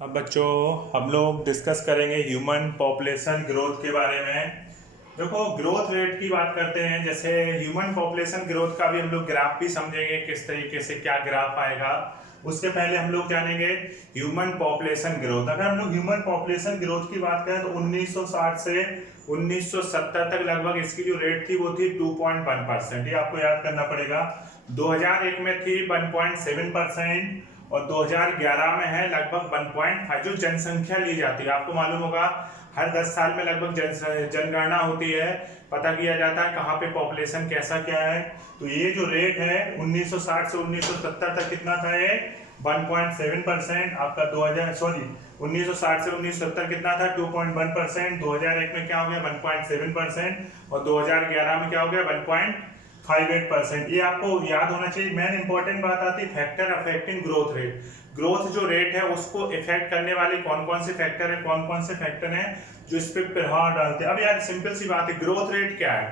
अब बच्चों हम लोग डिस्कस करेंगे ह्यूमन पॉपुलेशन ग्रोथ के बारे में। देखो ग्रोथ रेट की बात करते हैं, जैसे ह्यूमन पॉपुलेशन ग्रोथ का भी हम लोग ग्राफ भी समझेंगे किस तरीके से क्या ग्राफ आएगा। उसके पहले हम लोग जानेंगे ह्यूमन पॉपुलेशन ग्रोथ। अगर हम लोग ह्यूमन पॉपुलेशन ग्रोथ की बात करें तो 1960 से 1970 तक लगभग इसकी जो रेट थी वो थी 2.1%। ये आपको याद करना पड़ेगा। 2001 में थी 1.7% और 2011 में है लगभग 1.5। जो जनसंख्या ली जाती है, आपको मालूम होगा हर 10 साल में लगभग जनगणना होती है, पता किया जाता है कहाँ पे पॉपुलेशन कैसा क्या है। तो ये जो रेट है 1960 से 1970 तक कितना था, ये 1.7%। आपका 1960 से 1970 कितना था, 2.1%। 2001 में क्या हो गया 1.7% और 2011 में क्या हो गया 1.58%। ये आपको याद होना चाहिए। मेन इंपॉर्टेंट बात आती है factor affecting growth rate. Growth जो रेट है उसको इफेक्ट करने वाले कौन कौन से फैक्टर है, कौन कौन से फैक्टर हैं जो इस पे प्रभाव डालते हैं। अब यार सिंपल सी बात है, ग्रोथ रेट क्या है?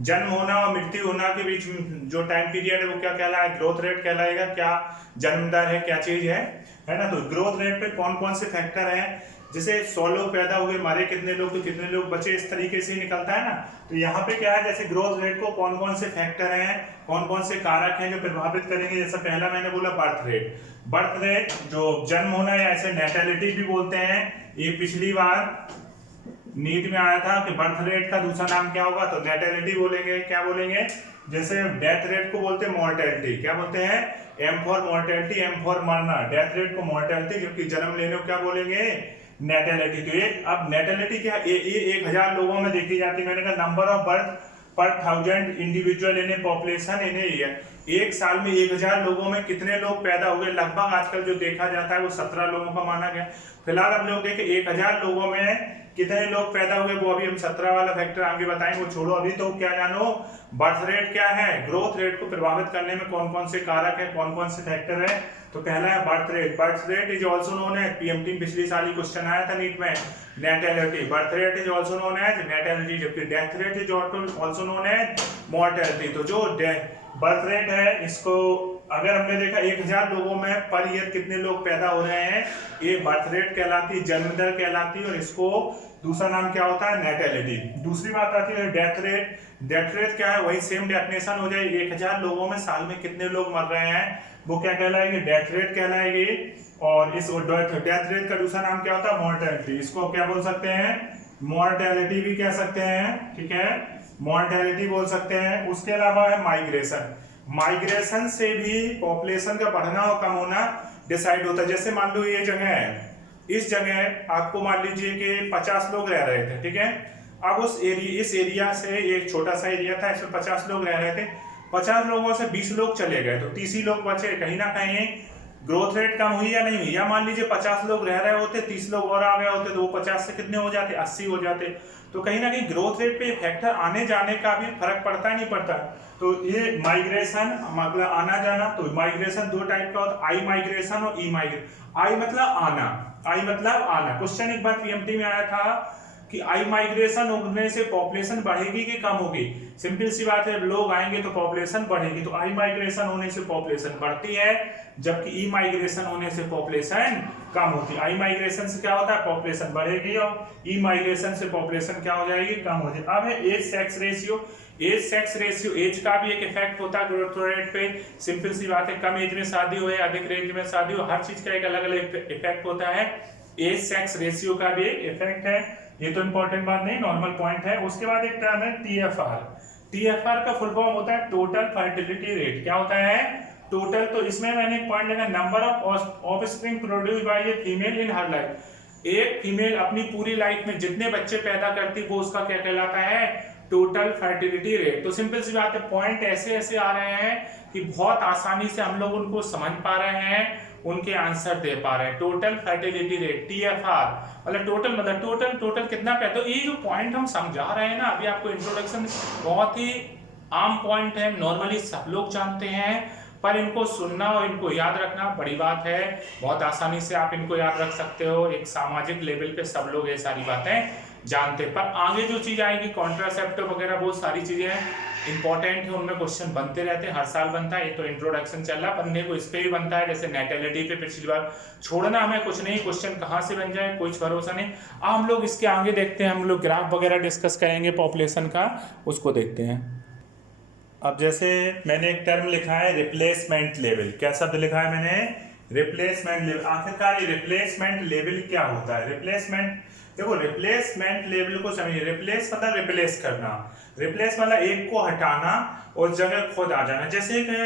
जन्म होना और मृत्यु होना के बीच जो टाइम पीरियड है वो क्या कहलाएगा, ग्रोथ रेट कहलाएगा। क्या जन्म दर है, क्या चीज है ना। तो ग्रोथ रेट पे कौन कौन से फैक्टर हैं, जैसे 100 लोग पैदा हुए, मारे कितने लोग तो कितने लोग बचे, इस तरीके से निकलता है ना। तो यहाँ पे क्या है, जैसे ग्रोथ रेट को कौन कौन से फैक्टर हैं, कौन कौन से कारक हैं जो प्रभावित करेंगे। जैसे पहला मैंने बोला बर्थ रेट। बर्थ रेट जो जन्म होना या ऐसे नेटेलिटी भी बोलते हैं। ये पिछली बार नीट में आया था कि बर्थ रेट का दूसरा नाम क्या होगा, तो नेटेलिटी बोलेंगे। क्या बोलेंगे, जैसे डेथ रेट को बोलते हैं मॉर्टेलिटी। क्या बोलते हैं, M for mortality, M for मरना। डेथ रेट को मॉर्टेलिटी, जबकि जन्म लेने को क्या बोलेंगे, नेटेलिटी। तो ये अब नेटेलिटी क्या है, ये 1000 लोगों में देखी जाती है। मैंने कहा नंबर ऑफ बर्थ पर 1000 इंडिविजुअल इन पॉपुलेशन, इन्हें एक साल में 1000 लोगों में कितने लोग पैदा हुए। लगभग आजकल जो देखा जाता है वो 17 लोगों का माना गया। फिलहाल हम लोग देखें 1000 लोगों में कितने लोग पैदा हुए, वो अभी हम 17 वाला फैक्टर आगे बताएंगे, वो छोड़ो। अभी तो क्या जानो, बर्थ रेट क्या है, ग्रोथ रेट को प्रभावित करने में कौन कौन से कारक है, कौन कौन से फैक्टर है। तो पहला है birth rate. Birth rate is also known है, पीएमटी पिछली साल ही क्वेश्चन आया था नीट में, natality. Birth rate is also known as natality, जबकि death rate is also known as mortality. तो जो बर्थ रेट है, इसको अगर हमने देखा 1000 लोगों में पर ईयर कितने लोग पैदा हो रहे हैं, ये बर्थ रेट कहलाती है, जन्म दर कहलाती है। और इसको दूसरा नाम क्या होता है, नेटेलिटी। दूसरी बात आती है डेथ रेट। डेथ रेट क्या है, वही सेम डेफिनेशन हो जाएगी। 1000 लोगों में साल में कितने लोग मर रहे हैं, वो क्या कहलाएगी, डेथ रेट कहलाएगी। और इस डेथ रेट का दूसरा नाम क्या होता है, मॉर्टेलिटी। इसको क्या बोल सकते हैं, मॉर्टेलिटी भी कह सकते हैं, ठीक है, मॉर्टेलिटी बोल सकते हैं। उसके अलावा है माइग्रेशन। माइग्रेशन से भी पॉपुलेशन का बढ़ना और कम होना डिसाइड होता है। जैसे मान लो ये जगह है, इस जगह आपको मान लीजिए कि 50 लोग रह रहे थे, ठीक है। अब इस एरिया से, एक छोटा सा एरिया था, इसमें 50 लोग रह रहे थे। 50 लोगों से 20 लोग चले गए तो 30 ही लोग बचे। कहीं ना कहीं ग्रोथ रेट कम हुई या नहीं हुई। या मान लीजिए 50 लोग रह रहे होते, 30 लोग और आ गए होते, तो वो 50 से कितने हो जाते, 80 हो जाते। तो कहीं ना कहीं ग्रोथ रेट पे फैक्टर आने जाने का भी फर्क पड़ता है, नहीं पड़ता। तो ये माइग्रेशन मतलब आना जाना। तो माइग्रेशन दो टाइप का होता है, आई माइग्रेशन और ई माइग्रेशन। आई मतलब आना, आई मतलब आना। क्वेश्चन एक बार पीएमटी में आया था कि आई माइग्रेशन होने से पॉपुलेशन बढ़ेगी कि कम होगी। सिंपल सी बात है, लोग आएंगे तो पॉपुलेशन बढ़ेगी। तो आई माइग्रेशन होने से पॉपुलेशन बढ़ती है, जबकि ई माइग्रेशन होने से पॉपुलेशन कम होती है। आई माइग्रेशन से क्या होता है, पॉपुलेशन बढ़ेगी, और ई माइग्रेशन से पॉपुलेशन क्या हो जाएगी, कम हो जाएगी। अब है age sex ratio. Age sex ratio, age का भी एक इफेक्ट होता है ग्रोथ रेट पे। सिंपल सी बात है, कम एज में शादी हो या अधिक एज में शादी हो, हर चीज का एक अलग अलग इफेक्ट होता है। एज सेक्स रेशियो का भी एक इफेक्ट है। ये तो इंपॉर्टेंट बात नहीं, नॉर्मल पॉइंट है। उसके बाद एक टर्म है टीएफआर। टीएफआर का फुल फॉर्म होता है टोटल फर्टिलिटी रेट। क्या होता है, टोटल। तो इसमें मैंने एक पॉइंट लगा, number of offspring produced by a female in her life. एक फीमेल अपनी पूरी लाइफ में जितने बच्चे पैदा करती वो उसका क्या कहलाता है, टोटल फर्टिलिटी रेट। तो सिंपल सी बात है, पॉइंट ऐसे ऐसे आ रहे हैं कि बहुत आसानी से हम लोग उनको समझ पा रहे हैं, उनके आंसर दे पा रहे हैं। टोटल फर्टिलिटी रेट, टीएफआर मतलब टोटल, मतलब टोटल कितना पैदा। तो ये जो पॉइंट हम समझा रहे हैं ना अभी आपको इंट्रोडक्शन, बहुत ही आम पॉइंट है, नॉर्मली सब लोग जानते हैं, पर इनको सुनना और इनको याद रखना बड़ी बात है। बहुत आसानी से आप इनको याद रख सकते हो, एक सामाजिक लेवल पे सब लोग ये सारी बातें जानते हैं। पर आगे जो चीज आएगी कॉन्ट्रासेप्टिव वगैरह बहुत सारी चीजें हैं, इंपॉर्टेंट है, उनमें क्वेश्चन बनते रहते हैं, हर साल बनता है। ये तो इंट्रोडक्शन चल रहा, बनने को इस पे भी बनता है, जैसे नेटेलिटी पे पिछली बार। छोड़ना हमें कुछ नहीं, क्वेश्चन कहाँ से बन जाए कुछ भरोसा नहीं। हम लोग इसके आगे देखते हैं, हम लोग ग्राफ वगैरह डिस्कस करेंगे पॉपुलेशन का, उसको देखते हैं। अब जैसे मैंने एक टर्म लिखा है रिप्लेसमेंट लेवल। क्या शब्द लिखा है मैंने? Replacement level. आखिरकार ये रिप्लेसमेंट लेवल क्या होता है? रिप्लेसमेंट, देखो रिप्लेसमेंट लेवल को समझिए। रिप्लेस मतलब रिप्लेस करना, रिप्लेस मतलब एक को हटाना और जगह खुद आ जाना। जैसे कि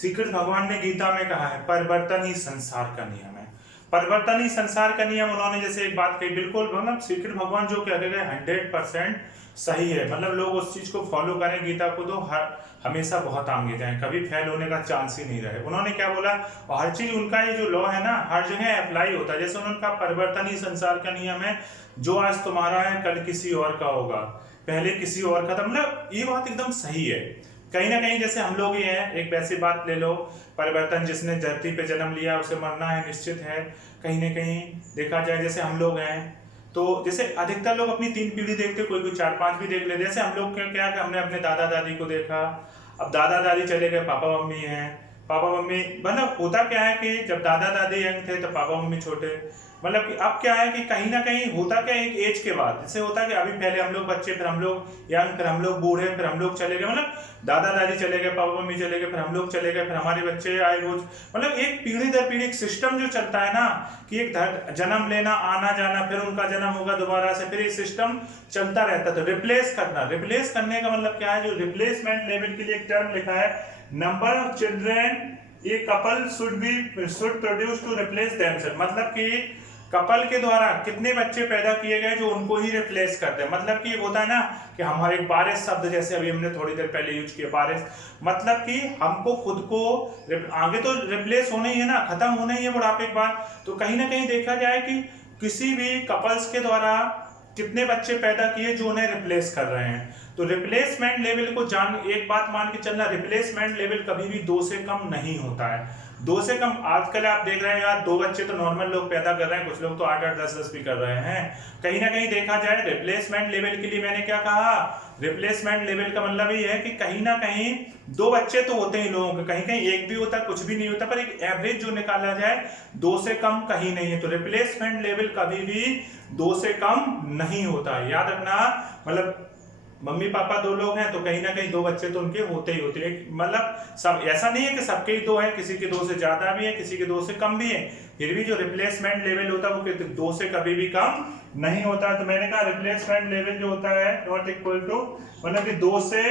श्री कृष्ण भगवान ने गीता में कहा है परिवर्तन ही संसार का नियम है। परिवर्तन ही संसार का नियम, उन्होंने जैसे एक बात कही, बिल्कुल मतलब श्री कृष्ण भगवान जो कहते हैं 100% सही है। मतलब लोग उस चीज को फॉलो करें, गीता को तो हमेशा बहुत आगे जाएं, कभी फेल होने का चांस ही नहीं रहे। उन्होंने क्या बोला, और हर चीज उनका ये जो लॉ है ना हर जगह अप्लाई होता है। जैसे उन्होंने कहा परिवर्तन ही संसार का नियम है, जो आज तुम्हारा है कल किसी और का होगा, पहले किसी और का था। मतलब ये बात एकदम सही है। कहीं ना कहीं जैसे हम लोग ही हैं, एक वैसी बात ले लो, परिवर्तन जिसने धरती पे जन्म लिया उसे मरना है, निश्चित है। कहीं ना कहीं देखा जाए जैसे हम लोग हैं, तो जैसे अधिकतर लोग अपनी 3 पीढ़ी देखते, कोई 4-5 भी देख लेते। जैसे हम लोग क्या कि हमने अपने दादा दादी को देखा, अब दादा दादी चले गए, पापा मम्मी हैं, पापा मम्मी। मतलब होता क्या है कि जब दादा दादी यंग थे तो पापा मम्मी छोटे। मतलब कि अब क्या है कि कहीं ना कहीं होता क्या है, एक एज के बाद जैसे होता है कि अभी पहले हम लोग बच्चे, फिर हम लोग यंग, फिर हम लोग बूढ़े, फिर हम लोग चले गए। मतलब दादा दादी चले गए, पापा मम्मी चले गए, फिर हम लोग चले गए, फिर हमारे बच्चे आए रोज। मतलब एक पीढ़ी दर पीढ़ी एक सिस्टम जो चलता है ना, कि एक जन्म लेना, आना जाना, फिर उनका जन्म होगा दोबारा से, फिर ये सिस्टम चलता रहता। तो रिप्लेस करना, रिप्लेस करने का मतलब क्या है, जो रिप्लेसमेंट लेवल के लिए एक टर्म लिखा है, number of children a couple should produce to replace themselves. मतलब कि कपल के द्वारा कितने बच्चे पैदा किए गए जो उनको ही रिप्लेस करते हैं। मतलब कि होता है ना कि हमारे बारिश शब्द, जैसे अभी हमने थोड़ी देर पहले यूज किया बारिश, मतलब कि हमको खुद को आगे तो रिप्लेस होना ही है ना, खत्म होना ही है बुढ़ापे के बाद। तो कहीं ना कहीं देखा जाए कि किसी भी कपल्स के द्वारा कितने बच्चे पैदा किए जो उन्हें रिप्लेस कर रहे हैं। तो रिप्लेसमेंट लेवल को एक बात मान के चलना, रिप्लेसमेंट लेवल कभी भी 2 से कम नहीं होता है। 2 से कम, आजकल आप देख रहे हैं यार 2 बच्चे तो नॉर्मल लोग पैदा कर रहे हैं, कुछ लोग तो 8-8, 10-10 भी कर रहे हैं। कहीं ना कहीं देखा जाए रिप्लेसमेंट लेवल के लिए मैंने क्या कहा, रिप्लेसमेंट लेवल का मतलब ये है कि कहीं ना कहीं 2 बच्चे तो होते ही लोगों के, कहीं कहीं 1 भी होता, कुछ भी नहीं होता, पर एक एवरेज जो निकाला जाए 2 से कम कहीं नहीं है। तो रिप्लेसमेंट लेवल कभी भी 2 से कम नहीं होता, याद रखना। मतलब मम्मी पापा 2 लोग हैं तो कहीं ना कहीं 2 बच्चे तो उनके होते ही होते हैं। मतलब सब ऐसा नहीं है कि सबके ही 2 हैं, किसी के 2 से ज्यादा भी है, किसी के 2 से कम भी है। फिर भी जो रिप्लेसमेंट लेवल होता है वो 2 से कभी भी कम नहीं होता। तो मैंने कहा रिप्लेसमेंट लेवल जो होता है नॉट इक्वल टू, मतलब कि 2 से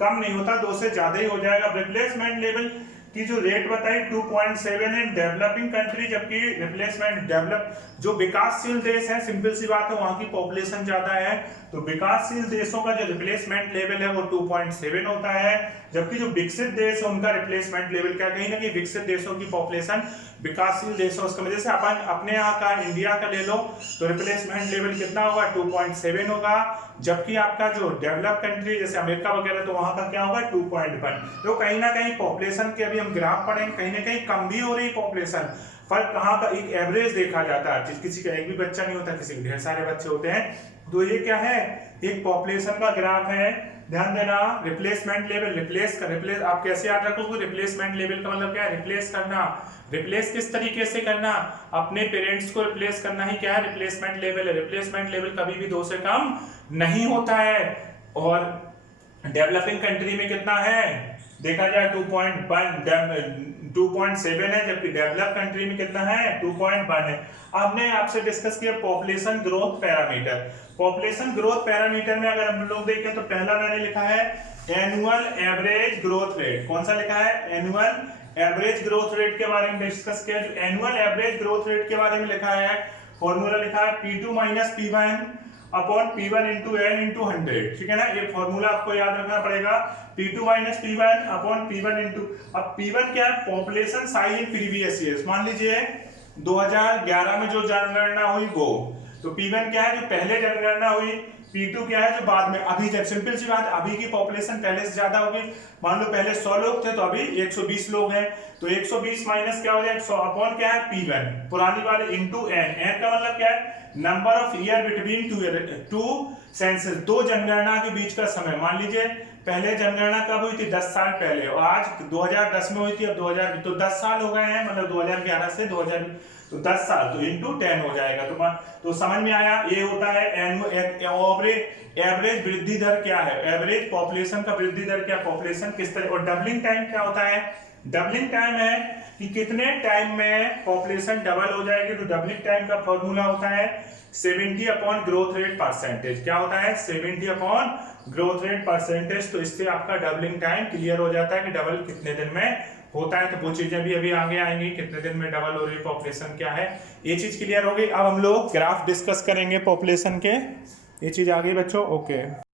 कम नहीं होता, 2 से ज्यादा ही हो जाएगा। रिप्लेसमेंट लेवल की जो रेट बताई 2.7 है डेवलपिंग कंट्री, जबकि रिप्लेसमेंट डेवलप जो विकासशील देश है, सिंपल सी बात है वहां की पॉपुलेशन ज्यादा है, तो विकासशील देशों का जो रिप्लेसमेंट लेवल है वो 2.7 होता है। जबकि जो विकसित देश है उनका रिप्लेसमेंट लेवल क्या, कहीं ना कहीं विकसित देशों की पॉपुलेशन विकासशील देशों उसका वजह से अपन अपने यहाँ का इंडिया का ले लो तो रिप्लेसमेंट लेवल कितना होगा, 2.7 होगा। जबकि आपका जो डेवलप कंट्री जैसे अमेरिका वगैरह तो वहां का क्या होगा 2.1। तो कहीं ना कहीं पॉपुलेशन के अभी हम ग्राफ पढ़ेंगे, कहीं ना कहीं कम भी हो रही पॉपुलेशन, पर कहाँ का एक एवरेज देखा जाता है, किसी का एक भी बच्चा नहीं होता, किसी के ढेर सारे बच्चे होते हैं। तो ये क्या है, एक पॉपुलेशन का ग्राफ है। ध्यान देना, रिप्लेसमेंट लेवल, रिप्लेस आप कैसे याद रखोगे, रिप्लेसमेंट लेवल का मतलब क्या है, रिप्लेस करना। रिप्लेस किस तरीके से करना, अपने पेरेंट्स को रिप्लेस करना ही क्या है रिप्लेसमेंट लेवल है। रिप्लेसमेंट लेवल कभी भी 2 से कम नहीं होता है। और डेवलपिंग कंट्री में कितना है देखा जाए 2.7 है, जबकि डेवलप कंट्री में कितना है 2.1 है। हमने आपसे डिस्कस किया population growth parameter. Population growth parameter में अगर हम लोग देखें तो पहला मैंने लिखा है एनुअल एवरेज ग्रोथ रेट। कौन सा लिखा है, एनुअल एवरेज ग्रोथ रेट के बारे में डिस्कस किया। जो एनुअल एवरेज ग्रोथ रेट के बारे में लिखा है, फॉर्मूला लिखा है P2 - P1 upon P1 into N into 100, ठीक है ना। ये फॉर्मूला आपको याद रखना पड़ेगा, P2 - P1 upon P1 into, अब P1 क्या है, population size in previous years. मान लीजिए 2011 में जो जनगणना हुई वो, तो P1 क्या है, जो पहले जनगणना हुई P2 क्या है जो बाद में, अभी जब सिंपल सी बात, अभी की पॉपुलेशन पहले से ज्यादा होगी। मान लो पहले 100 लोग थे तो अभी 120 लोग हैं, तो 120 माइनस क्या हो जाएगा 100 अपॉन क्या है P1 पुरानी वाले इंटू n। n का मतलब क्या है number of year between two census, दो जनगणना के बीच का समय। मान लीजिए पहले जनगणना कब हुई थी 10 साल पहले, और आज 2010 में हुई थी, अब 2000, तो 10 साल हो गए हैं, मतलब 2011 से 2000, तो 10 साल तो इंटू 10 हो जाएगा। तो समझ में आया, ये होता है एवरेज वृद्धि दर क्या है, एवरेज पॉपुलेशन का वृद्धि दर क्या, पॉपुलेशन किस तरह। और डबलिंग टाइम क्या होता है, डबलिंग टाइम है कि कितने टाइम में पॉपुलेशन डबल हो जाएगी। तो डबलिंग टाइम का फॉर्मूला होता है 70 अपॉन ग्रोथ रेट परसेंटेज। क्या होता है 70 अपॉन ग्रोथ रेट परसेंटेज। तो इससे आपका डबलिंग टाइम क्लियर हो जाता है कि डबल कितने दिन में होता है। तो वो चीजें भी अभी आगे आएंगी, कितने दिन में डबल हो रही पॉपुलेशन क्या है, ये चीज क्लियर हो गई। अब हम लोग ग्राफ डिस्कस करेंगे पॉपुलेशन के, ये चीज आ गई बच्चों, ओके।